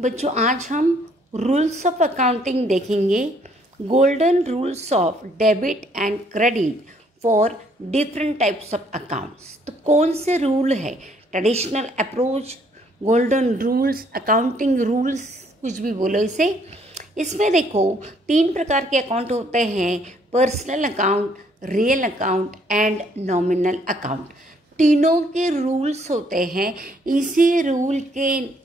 बच्चों आज हम रूल्स ऑफ अकाउंटिंग देखेंगे। Golden rules of debit and credit for different types of accounts. तो कौन से रूल है, traditional approach, golden rules, accounting rules, कुछ भी बोलो इसे। इसमें देखो 3 प्रकार के अकाउंट होते हैं, personal account, real account and nominal account. तीनों के रूल्स होते हैं। इसी रूल के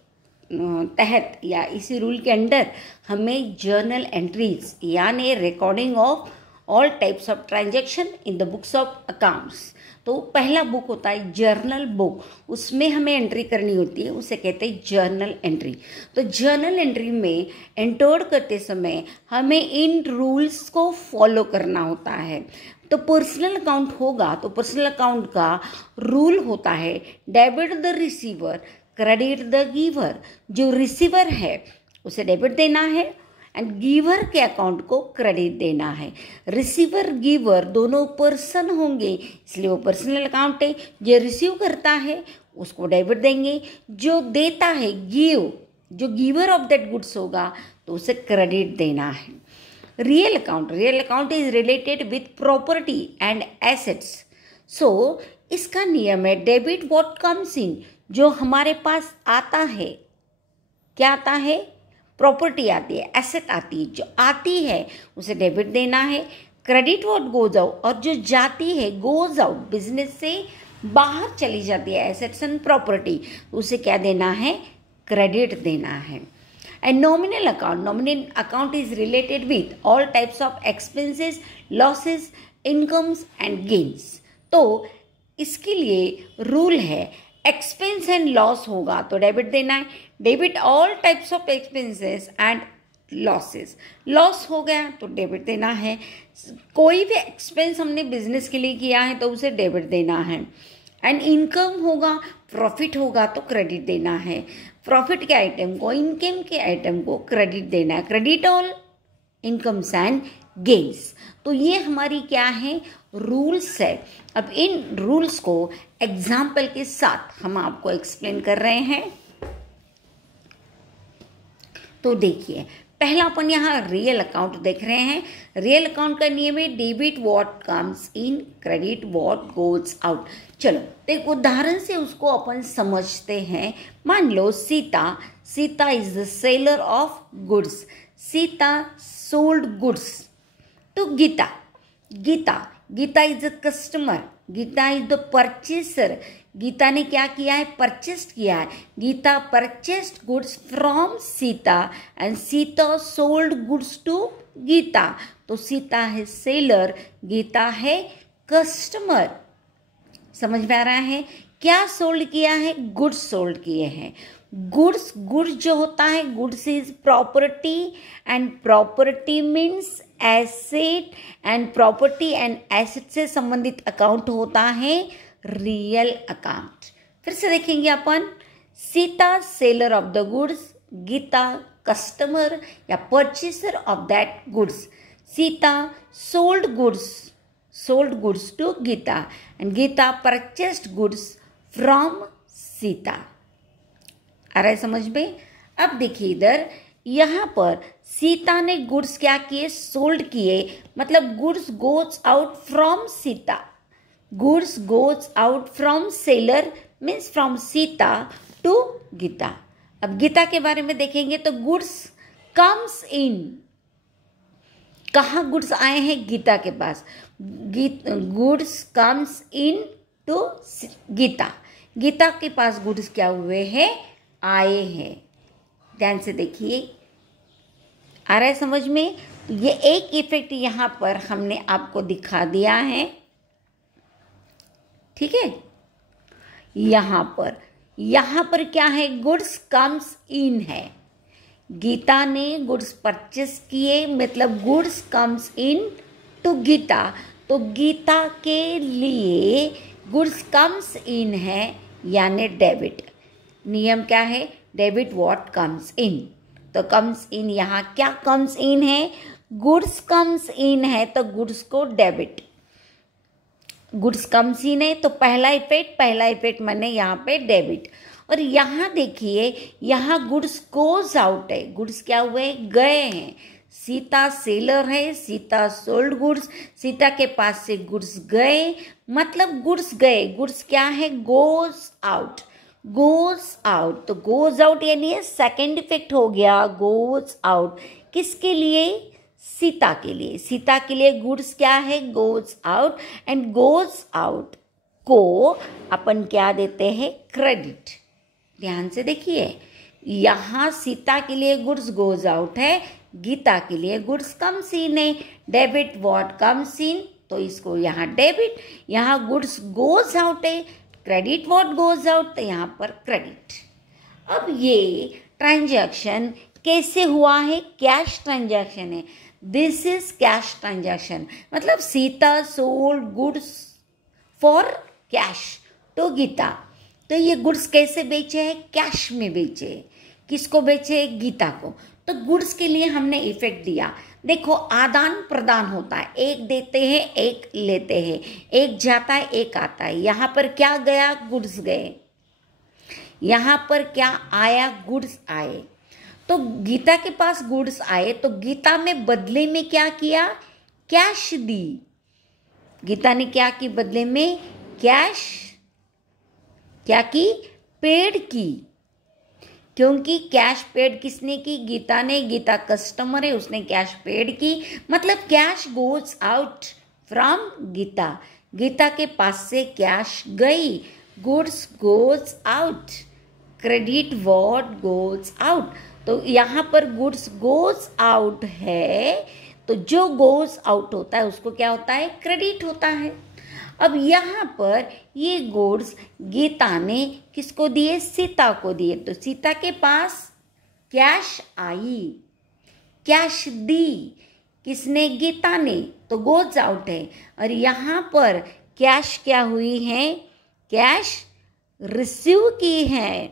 तहत या इसी रूल के अंडर हमें जर्नल एंट्रीज यानी recording of all types of transaction in the books of accounts. तो पहला बुक होता है जर्नल बुक, उसमें हमें एंट्री करनी होती है, उसे कहते हैं जर्नल एंट्री। तो जर्नल एंट्री में एंटर करते समय हमें इन रूल्स को फॉलो करना होता है। तो पर्सनल अकाउंट होगा तो पर्सनल अकाउंट का रूल होता है debit the receiver, credit the giver. जो रिसीवर है उसे डेबिट देना है एंड गिवर के अकाउंट को क्रेडिट देना है। रिसीवर गिवर दोनों पर्सन होंगे, इसलिए वो पर्सनल अकाउंट है। जो रिसीव करता है उसको डेबिट देंगे, जो देता है गिव, जो गिवर ऑफ दैट गुड्स होगा तो उसे क्रेडिट देना है। Real account is related with property and assets. So इसका नियम है डेबिट व्हाट कम्स इन, जो हमारे पास आता है। क्या आता है? प्रॉपर्टी आती है, एसेट आती है, जो आती है उसे डेबिट देना है। क्रेडिट व्हाट गोज आउट, और जो जाती है गोज आउट, बिजनेस से बाहर चली जाती है एसेट्स एंड प्रॉपर्टी, उसे क्या देना है? क्रेडिट देना है। And nominal account is related with all types of expenses, losses, incomes and gains. तो इसके लिए रूल है एक्सपेंस एंड लॉस होगा तो डेबिट देना है, debit all types of expenses and losses. Loss हो गया तो डेबिट देना है। कोई भी एक्सपेंस हमने बिजनेस के लिए किया है तो उसे डेबिट देना है। एंड इनकम होगा, प्रॉफिट होगा तो क्रेडिट देना है। प्रॉफिट के आइटम को, इनकम के आइटम को क्रेडिट देना है। Credit all incomes and gains. तो ये हमारी क्या है? रूल्स है। अब इन रूल्स को एग्जाम्पल के साथ हम आपको एक्सप्लेन कर रहे हैं। तो देखिए, पहला अपन यहाँ रियल अकाउंट देख रहे हैं। रियल अकाउंट का नियम है debit what comes in, credit what goes out. चलो एक उदाहरण से उसको अपन समझते हैं। मान लो Sita is the seller of goods. Sita sold goods to Gita is the customer, Gita is the purchaser. Gita ने क्या किया है? परचेस्ड किया है। Gita purchased goods from Sita and Sita sold goods to Gita. तो सीता है सेलर, गीता है कस्टमर। समझ में आ रहा है? क्या सोल्ड किया है? गुड्स सोल्ड किए हैं। गुड्स जो होता है, goods is property and property means asset and property and asset से संबंधित अकाउंट होता है रियल अकाउंट। फिर से देखेंगे अपन। Sita seller of the goods, Gita customer या purchaser of that goods. Sita sold goods to Gita and Gita purchased goods from Sita. आ रहा है समझ में? अब देखिए इधर, यहाँ पर सीता ने गुड्स क्या किए? सोल्ड किए। मतलब goods goes out from Sita, goods goes out from seller means from Sita to Gita. अब गीता के बारे में देखेंगे तो गुड्स कम्स इन, कहाँ गुड्स आए हैं? गीता के पास। Goods comes in to Gita, Gita के पास गुड्स क्या हुए हैं? आए हैं। ध्यान से देखिए, आ रहा है समझ में? ये एक इफेक्ट यहाँ पर हमने आपको दिखा दिया है, ठीक है। यहाँ पर क्या है? गुड्स कम्स इन है। गीता ने गुड्स परचेस किए, मतलब goods comes in to Gita. तो गीता के लिए गुड्स कम्स इन है यानी डेबिट। नियम क्या है? डेबिट व्हाट कम्स इन। तो कम्स इन, यहाँ क्या कम्स इन है? गुड्स कम्स इन है तो गुड्स को डेबिट। गुड्स कम्स इन है तो पहला इफेक्ट मैंने यहाँ पे डेबिट। और यहाँ देखिए, यहाँ गुड्स गोज आउट है, गुड्स क्या हुए, गए हैं। सीता सेलर है, सीता सोल्ड गुड्स, सीता के पास से गुड्स गए, मतलब गुड्स गए, गुड्स क्या है, गोज आउट, गोज आउट। तो गोज आउट यानी सेकंड इफेक्ट हो गया, गोज आउट। किसके लिए, सीता के लिए, सीता के लिए गुड्स क्या है, goes out. And goes out को अपन क्या देते हैं, क्रेडिट। ध्यान से देखिए, यहाँ सीता के लिए गुड्स गोज आउट है, गीता के लिए गुड्स कम्स इन है। डेबिट व्हाट कम्स इन, तो इसको यहाँ डेबिट, यहाँ गुड्स गोज आउट है, क्रेडिट व्हाट गोज आउट, तो यहाँ पर क्रेडिट। अब ये ट्रांजैक्शन कैसे हुआ है, कैश ट्रांजैक्शन है। दिस इज कैश ट्रांजैक्शन, मतलब Sita sold goods for cash to Gita. तो ये गुड्स कैसे बेचे हैं, कैश में बेचे। किसको बेचे, गीता को। तो गुड्स के लिए हमने इफेक्ट दिया। देखो, आदान प्रदान होता है, एक देते हैं एक लेते हैं, एक जाता है एक आता है। यहाँ पर क्या गया, गुड्स गए। यहाँ पर क्या आया, गुड्स आए। तो गीता के पास गुड्स आए, तो गीता ने बदले में क्या किया, कैश दी। गीता ने क्या की बदले में, कैश क्या की, पेड की। क्योंकि कैश पेड किसने की, गीता ने। गीता कस्टमर है, उसने कैश पेड की, मतलब cash goes out from Gita. Gita के पास से कैश गई, goods goes out, credit what goes out. तो यहाँ पर गुड्स गोज आउट है, तो जो गोज आउट होता है उसको क्या होता है, क्रेडिट होता है। अब यहाँ पर ये गुड्स गीता ने किसको दिए, सीता को दिए। तो सीता के पास कैश आई, कैश दी, किसने, गीता ने, तो गोज आउट है। और यहाँ पर कैश क्या हुई है, कैश रिसीव की है।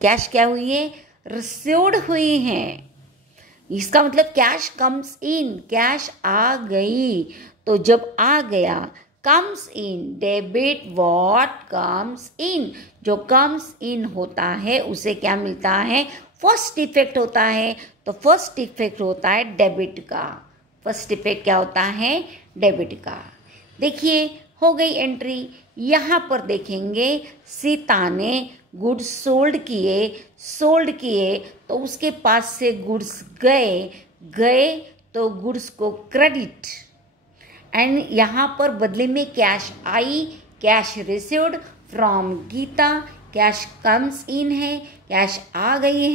कैश क्या हुई है, रिसीव्ड हुई है। इसका मतलब कैश कम्स इन, कैश आ गई। तो जब आ गया, comes in, debit what comes इन, जो कम्स इन होता है उसे क्या मिलता है, फर्स्ट इफेक्ट होता है। तो फर्स्ट इफेक्ट होता है डेबिट का। फर्स्ट इफेक्ट क्या होता है, डेबिट का। देखिए, हो गई एंट्री। यहाँ पर देखेंगे, सीता ने गुड्स सोल्ड किए, तो उसके पास से गुड्स गए, तो गुड्स को क्रेडिट। एंड यहाँ पर बदले में कैश आई, cash received from Gita, cash comes in है, कैश आ गई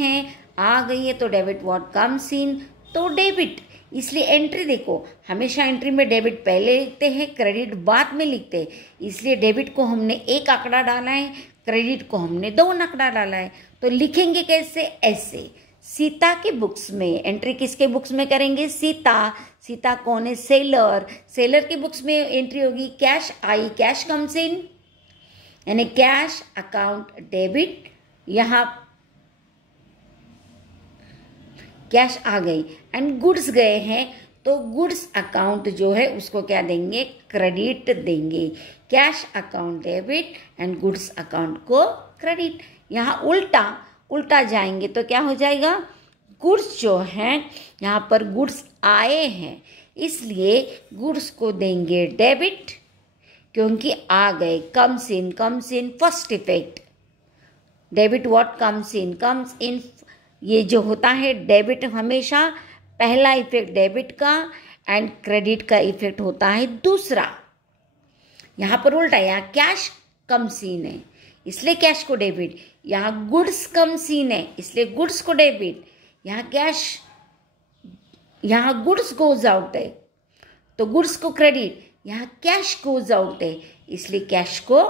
है तो डेबिट व्हाट कम्स इन, तो डेबिट। इसलिए एंट्री देखो, हमेशा एंट्री में डेबिट पहले लिखते हैं, क्रेडिट बाद में लिखते हैं। इसलिए डेबिट को हमने एक आंकड़ा डाला है, क्रेडिट को हमने 2 आंकड़ा डाला है। तो लिखेंगे कैसे, ऐसे। सीता के बुक्स में एंट्री किसके बुक्स में करेंगे, सीता कौन है, सेलर की बुक्स में एंट्री होगी कैश आई, कैश कम्स इन, यानी कैश अकाउंट डेबिट। यहाँ कैश आ गई एंड गुड्स गए हैं, तो गुड्स अकाउंट जो है उसको क्या देंगे, क्रेडिट देंगे। Cash account debit and goods account को क्रेडिट। यहाँ उल्टा जाएंगे तो क्या हो जाएगा, गुड्स जो हैं, यहाँ पर गुड्स आए हैं इसलिए गुड्स को देंगे डेबिट, क्योंकि आ गए। Comes in first effect, debit what comes इन, ये जो होता है डेबिट हमेशा पहला इफेक्ट डेबिट का, एंड क्रेडिट का इफेक्ट होता है दूसरा। यहाँ पर उल्टा, यहाँ कैश कम्स इन है इसलिए कैश को डेबिट, यहाँ गुड्स कम्स इन है इसलिए गुड्स को डेबिट, यहाँ गुड्स गोज आउट है तो गुड्स को क्रेडिट, यहाँ कैश गोज आउट है इसलिए कैश को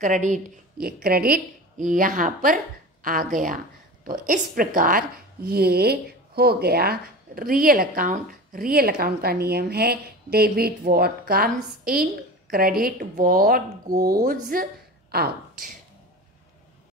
क्रेडिट। ये क्रेडिट यहाँ पर आ गया। तो इस प्रकार ये हो गया रियल अकाउंट का नियम है, debit what comes in, credit what goes out.